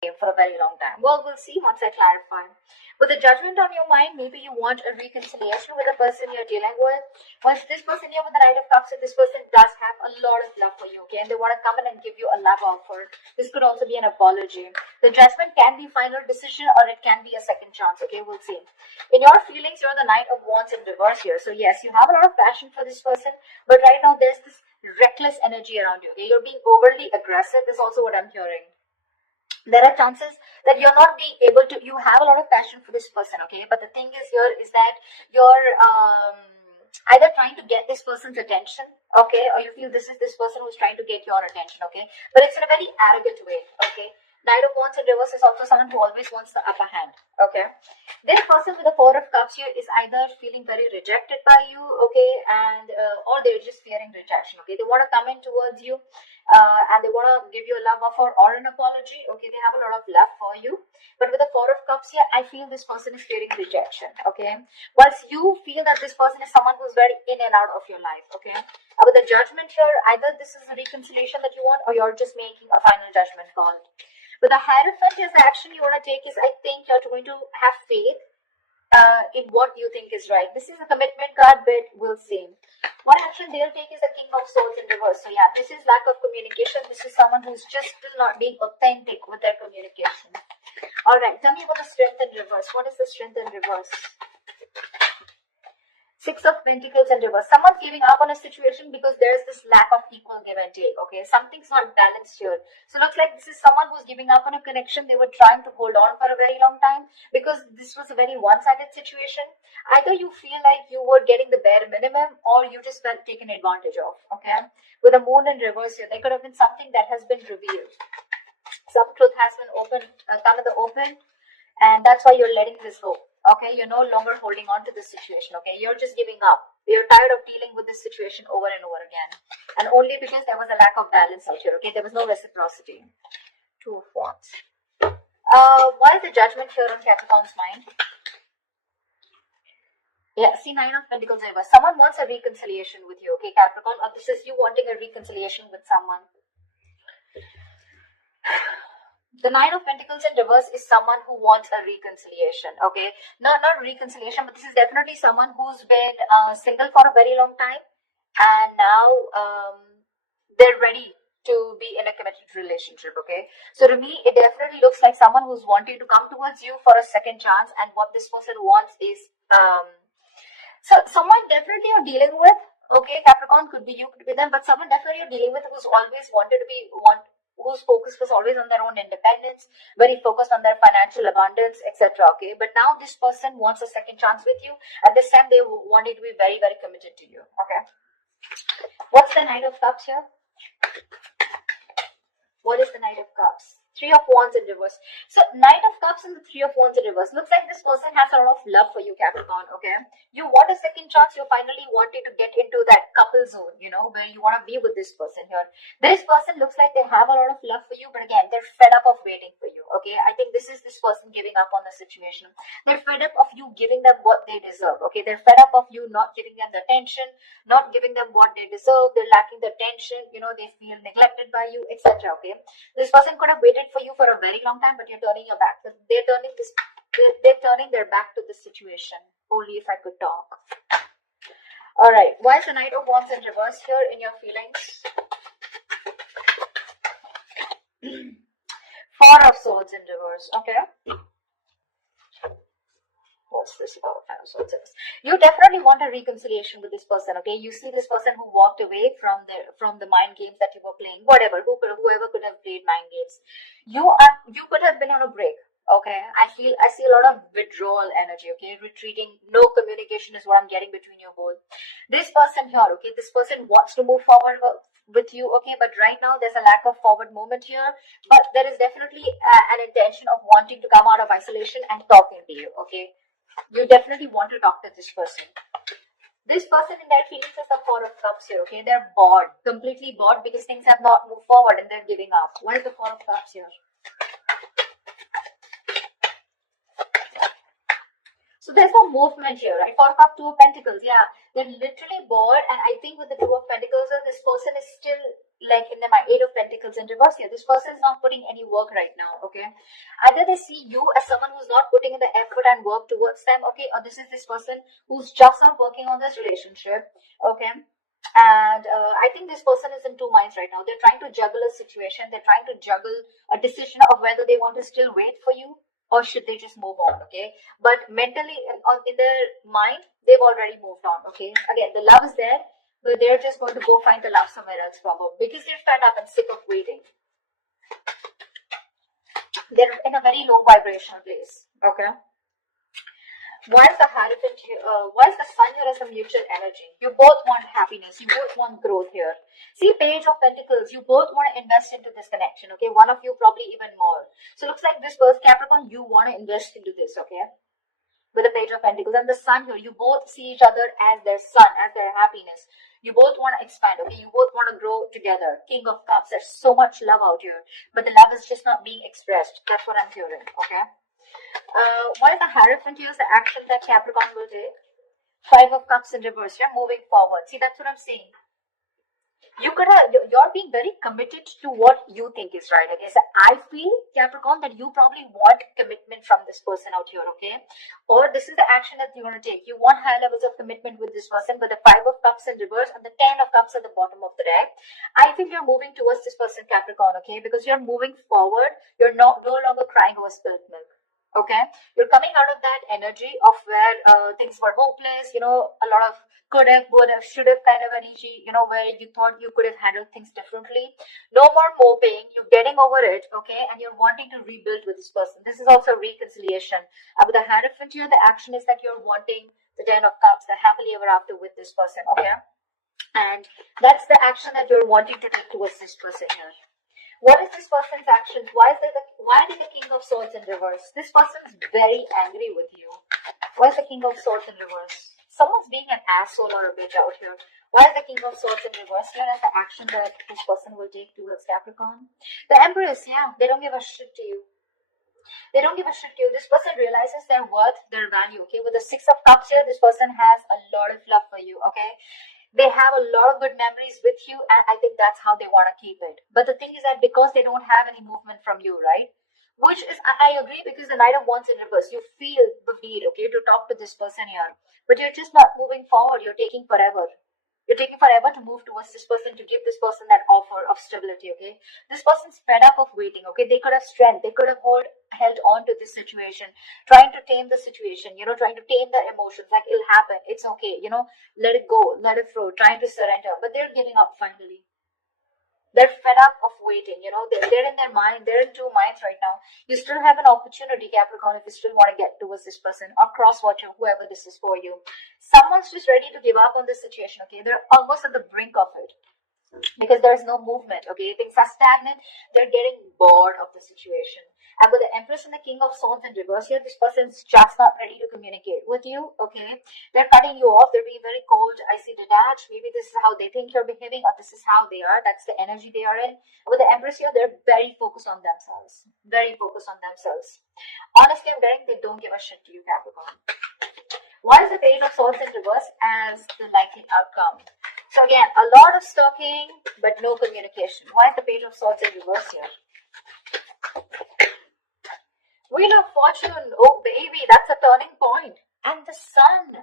for a very long time. Well, we'll see once I clarify. With the Judgment on your mind, maybe you want a reconciliation with the person you're dealing with. Once this person here with the Knight of Cups, this person does have a lot of love for you, okay? And they want to come in and give you a love offer. This could also be an apology. The Judgment can be final decision or it can be a second chance, okay? We'll see. In your feelings, you're the Knight of Wands in reverse here. So yes, you have a lot of passion for this person, but right now there's this reckless energy around you, okay? You're being overly aggressive is also what I'm hearing. There are chances that you're not being able to, you have a lot of passion for this person, okay? But the thing is here is that you're either trying to get this person's attention, okay? Or you feel this is this person who's trying to get your attention, okay? But it's in a very arrogant way, okay? Knight of Wands in reverse is also someone who always wants the upper hand, okay? This person with the Four of Cups here is either feeling very rejected by you, okay? And or they're just fearing rejection, okay? They want to come in towards you and they want to give you a love offer or an apology, okay? They have a lot of love for you. But with the Four of Cups here, I feel this person is fearing rejection, okay? Whilst you feel that this person is someone who's very in and out of your life, okay? With the Judgment here, either this is a reconciliation that you want or you're just making a final judgment call. With the Hierophant, here's the action you want to take is, I think you're going to have faith in what you think is right. This is a commitment card, but we'll see. What action they'll take is the King of Swords in reverse. So yeah, this is lack of communication. This is someone who's just still not being authentic with their communication. Alright, tell me about the Strength in reverse. What is the Strength in reverse? Six of Pentacles in reverse. Someone's giving up on a situation because there's this lack of equal give and take, okay? Something's not balanced here. So it looks like this is someone who's giving up on a connection they were trying to hold on for a very long time because this was a very one-sided situation. Either you feel like you were getting the bare minimum or you just felt taken advantage of, okay? With the Moon in reverse here, there could have been something that has been revealed. Some truth has been come in the open, and that's why you're letting this go. Okay, you're no longer holding on to this situation, okay? You're just giving up. You're tired of dealing with this situation over and over again. And only because there was a lack of balance out here, okay? There was no reciprocity. Two of Wands. Why is the Judgment here on Capricorn's mind? Yeah, see, Nine of Pentacles reverse. Someone wants a reconciliation with you, okay, Capricorn? Or this is you wanting a reconciliation with someone. The Nine of Pentacles in reverse is someone who wants a reconciliation, okay? Not reconciliation, but this is definitely someone who's been single for a very long time and now they're ready to be in a committed relationship, okay? So to me, it definitely looks like someone who's wanting to come towards you for a second chance, and what this person wants is, so someone definitely you're dealing with, okay, Capricorn, could be you, could be them, but someone definitely you're dealing with who's always whose focus was always on their own independence, very focused on their financial abundance, etc. Okay, but now this person wants a second chance with you, and this time they wanted to be very, very committed to you. Okay, what's the Knight of Cups here? What is the Knight of Cups? Three of Wands in reverse. So Knight of Cups and the Three of Wands in reverse. Looks like this person has a lot of love for you, Capricorn, okay? You want a second chance. You finally wanted to get into that couple zone, you know, where you want to be with this person here. This person looks like they have a lot of love for you, but again, they're fed up of waiting for you, okay? I think this is this person giving up on the situation. They're fed up of you giving them what they deserve, okay? They're fed up of you not giving them the attention, not giving them what they deserve. They're lacking the attention, you know, they feel neglected by you, etc. Okay, this person could have waited for you for a very long time, but you're turning your back. They're turning their back to this situation. Only if I could talk. All right, why is the Knight of Wands in reverse here in your feelings? Four of Swords in reverse. Okay, what's this about? You definitely want a reconciliation with this person, okay? You see this person who walked away from the mind games that you were playing, whoever could have played mind games. You could have been on a break, okay? I see a lot of withdrawal energy, okay? Retreating, no communication is what I'm getting between you both. This person here, okay? This person wants to move forward with you, okay? But right now there's a lack of forward movement here, but there is definitely an intention of wanting to come out of isolation and talking to you, okay? You definitely want to talk to this person. This person in their feelings is the Four of Cups here, okay? They're bored, completely bored because things have not moved forward and they're giving up. What is the Four of Cups here? So there's no movement here, right? Four cup, two of pentacles. Yeah, they're literally bored. And I think with the two of pentacles, this person is still like in the eight of pentacles in reverse here. This person is not putting any work right now, okay? Either they see you as someone who's not putting in the effort and work towards them, okay? Or this is this person who's just not working on this relationship, okay? And I think this person is in two minds right now. They're trying to juggle a situation. They're trying to juggle a decision of whether they want to still wait for you or should they just move on, okay? But mentally, in their mind, they've already moved on, okay? Again, the love is there, but they're just going to go find the love somewhere else, probably, because they're fed up and sick of waiting. They're in a very low vibrational place, okay? Why is the Hierophant here? Why is the Sun here as a mutual energy? You both want happiness. You both want growth here. See, Page of Pentacles. You both want to invest into this connection, okay? One of you probably even more. So it looks like this person, Capricorn, you want to invest into this, okay? With the Page of Pentacles and the Sun here, you both see each other as their sun, as their happiness. You both want to expand, okay? You both want to grow together. King of Cups. There's so much love out here, but the love is just not being expressed. That's what I'm hearing, okay? What is the Hierophant here? Is the action that Capricorn will take. Five of Cups in reverse. You're moving forward. See, that's what I'm saying. You're being very committed to what you think is right. Okay, so I feel, Capricorn, that you probably want commitment from this person out here. Okay, or this is the action that you want to take. You want high levels of commitment with this person, but the Five of Cups in reverse and the Ten of Cups at the bottom of the deck. I think you're moving towards this person, Capricorn. Okay, because you're moving forward. You're no longer crying over spilled milk. Okay, you're coming out of that energy of where things were hopeless, a lot of could have, would have, should have kind of energy, where you thought you could have handled things differently. No more moping. You're getting over it, okay, and you're wanting to rebuild with this person. This is also reconciliation. With the Hierophant here, the action is that you're wanting the Ten of Cups, the happily ever after with this person, okay, and that's the action that you're wanting to take towards this person here. What is this person's actions? Why is the King of Swords in reverse? This person is very angry with you. Why is the King of Swords in reverse? Someone's being an asshole or a bitch out here. Why is the King of Swords in reverse here as the action that this person will take towards Capricorn? The Empress, yeah, they don't give a shit to you. They don't give a shit to you. This person realizes their worth, their value, okay? With the Six of Cups here, this person has a lot of love for you, okay? They have a lot of good memories with you, and I think that's how they want to keep it. But the thing is that because they don't have any movement from you, right? Which is, I agree, because the Knight of Wands in reverse, you feel the need, okay, to talk to this person here. But you're just not moving forward. You're taking forever. You're taking forever to move towards this person, to give this person that offer of stability, okay? This person's fed up of waiting, okay? They could have strength. They could have held on to this situation, trying to tame the situation, trying to tame the emotions. Like, it'll happen. It's okay, let it go, let it flow, trying to surrender. But they're giving up finally. They're fed up of waiting, they're in their mind, they're in two minds right now. You still have an opportunity, Capricorn, if you still want to get towards this person or cross-watch whoever this is for you. Someone's just ready to give up on this situation, okay? They're almost at the brink of it because there's no movement, okay? Things are stagnant. They're getting bored of the situation. And with the Empress and the King of Swords in reverse here, this person's just not ready to communicate with you, okay? They're cutting you off. They're being very cold, icy, detached. Maybe this is how they think you're behaving, or this is how they are. That's the energy they are in. With the Empress here, they're very focused on themselves. Very focused on themselves. Honestly, I'm betting they don't give a shit to you, Capricorn. Why is the Page of Swords in reverse as the likely outcome? So again, a lot of stalking, but no communication. Why is the Page of Swords in reverse here? Wheel of Fortune. Oh, baby, that's a turning point. And the Sun.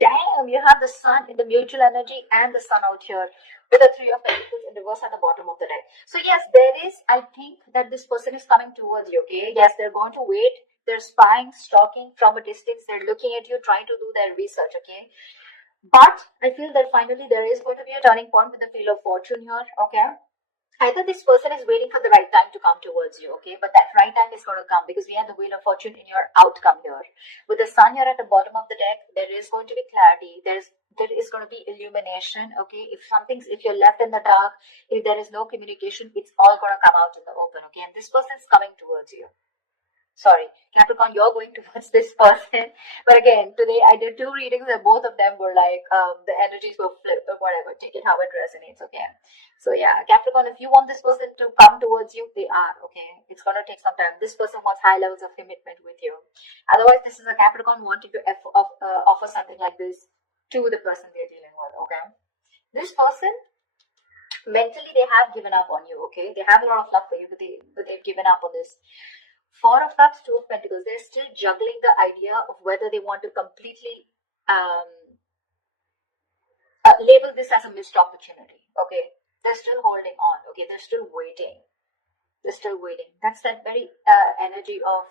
Damn, you have the Sun in the mutual energy and the Sun out here with the Three of Pentacles in reverse at the bottom of the deck. So yes, there is, I think that this person is coming towards you, okay? Yes, they're going to wait. They're spying, stalking from a distance. They're looking at you, trying to do their research, okay? But I feel that finally there is going to be a turning point with the Wheel of Fortune here, okay? Either this person is waiting for the right time to come towards you, okay? But that right time is going to come because we have the Wheel of Fortune in your outcome here. With the Sun here at the bottom of the deck, there is going to be clarity. There is going to be illumination, okay? If you're left in the dark, if there is no communication, it's all going to come out in the open, okay? And this person is coming towards you. Sorry, Capricorn, you're going towards this person. But again, today I did 2 readings and both of them were like, the energies were flipped or whatever. Take it how it resonates, okay? So yeah, Capricorn, if you want this person to come towards you, they are, okay? It's going to take some time. This person wants high levels of commitment with you. Otherwise, this is a Capricorn wanting to offer something like this to the person they're dealing with, okay? This person, mentally, they have given up on you, okay? They have a lot of love for you, but they've given up on this. 4 of Cups, 2 of Pentacles. They're still juggling the idea of whether they want to completely label this as a missed opportunity. Okay, they're still holding on. Okay, they're still waiting. They're still waiting. That's that very energy of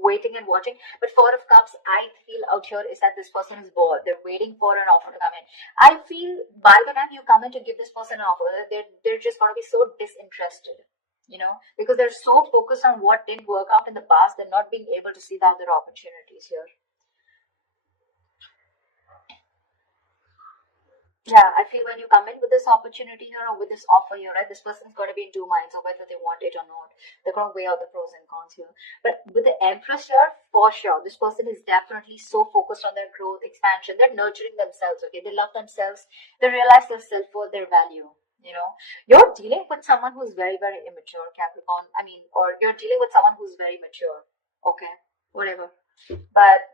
waiting and watching. But 4 of Cups, I feel out here is that this person is bored. They're waiting for an offer to come in. I feel by the time you come in to give this person an offer, they're just going to be so disinterested. You know, because they're so focused on what didn't work out in the past, they're not being able to see the other opportunities here. Yeah, I feel when you come in with this opportunity here or with this offer here, right, this person's going to be in 2 minds of whether they want it or not. They're going to weigh out the pros and cons here. But with the Empress here, for sure, this person is definitely so focused on their growth, expansion. They're nurturing themselves, okay? They love themselves. They realize their self-worth, their value. You know, you're dealing with someone who's very, very immature, Capricorn. I mean, or you're dealing with someone who's very mature. Okay, whatever. But